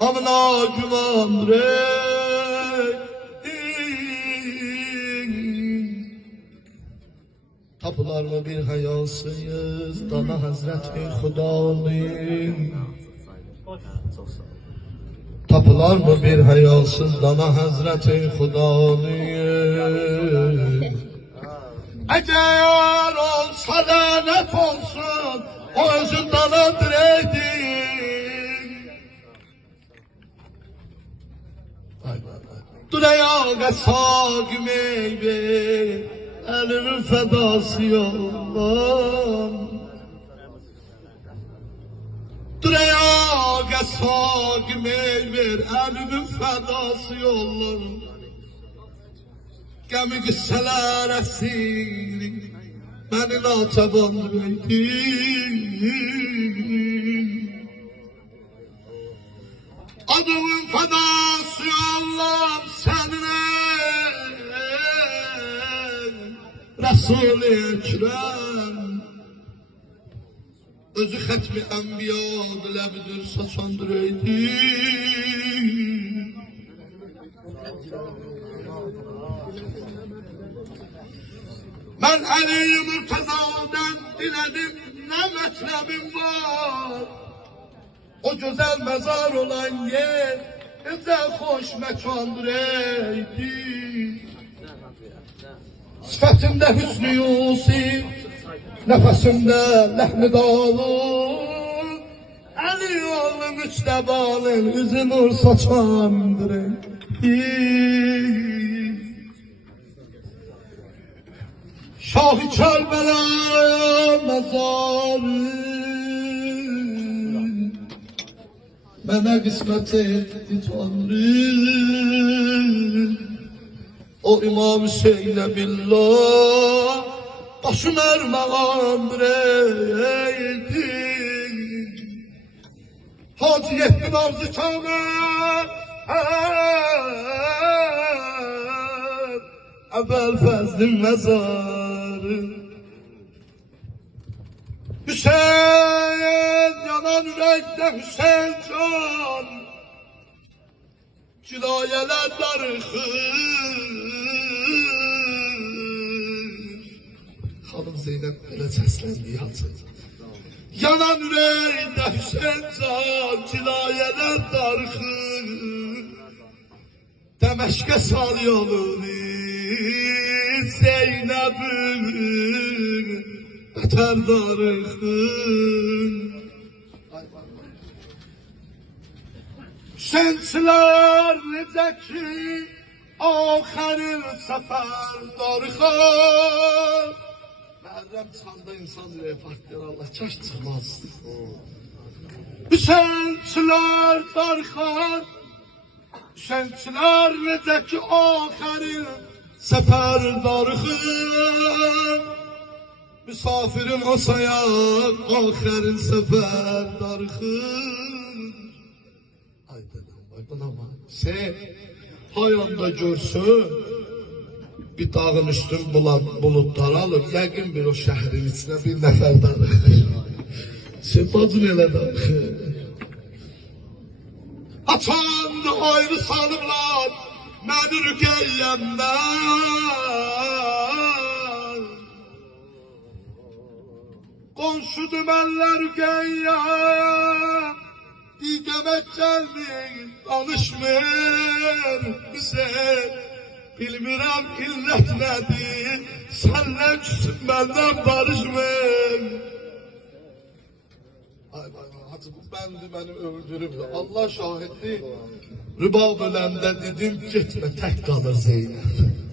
Amına güman re. Tapılar mı bir hayasıyız Dana Hazreti Hudanın. Tapılar mı bir hayasız Dana Hazreti Hudanın. Eğer olsa lanet olsun o özünden öldüreydin. Dünyaya sağ meyve elimin fedası yollar. Dünyaya sağ meyve elimin fedası yollar. Gemi qıssalar əsiri məni naçaban verdin. Adımın fədası Allah'ım sənə Resul-i Ekrem. Özü xətmi ənbiya diləbidir saçandır eydin. Ben Ali Murtaza'dan diledim ne metlebim var. O güzel mezar olan yer bize hoş mekandır eydi. Sıfatımda hüsnü Yusuf, nefesimde lehmi dağılır. Ali oğlu müçtebalın yüzü nur saçandır eydi. Şah-ı Kerbela'ya mezarı bana kısmet etti Tanrı. O İmam Hüseyin'e billah başım ermağandır eydi. Hacı Yettin Arzu Kamer evvel fezlin mezarı. Hüseyin yanan yürekte Hüseyin can, cilayeler darıxır. Hanım Zeynep böyle seslendi yazın. Yanan yürekte Hüseyin can, cilayeler darıxır. Demeşke sal yolunu Zeynep'in beter darıxın. Sençiler necə ki axarın səfər darıxın. Məhərrəm çıxanda insan ürəyi partlayır, Allah kaş çıxmaz. Sençiler darıxın. Sençiler necə ki axarın sefer darıxın. Misafirin asaya axirin sefer darıxın. Ay bana bak. Sen hayanda görsün bir dağın üstün bulutlar alır. Yəqin bir o şəhrin içine bir nəfər darıxır. Sen bacın elə darıxır. Açan ayrı salıblar məni rüqeyyəmdən. Qonşu dümenler rüqeyyəm Diqəmət gəlmir, danışmır bize. Bilmirəm illət nədir, sənlə küsüb məndən barışmır. Ay hacı bu bəndi beni öldürüb. Allah şahiddir. Rübab öləndə dedim getmə tək qalır Zeynep.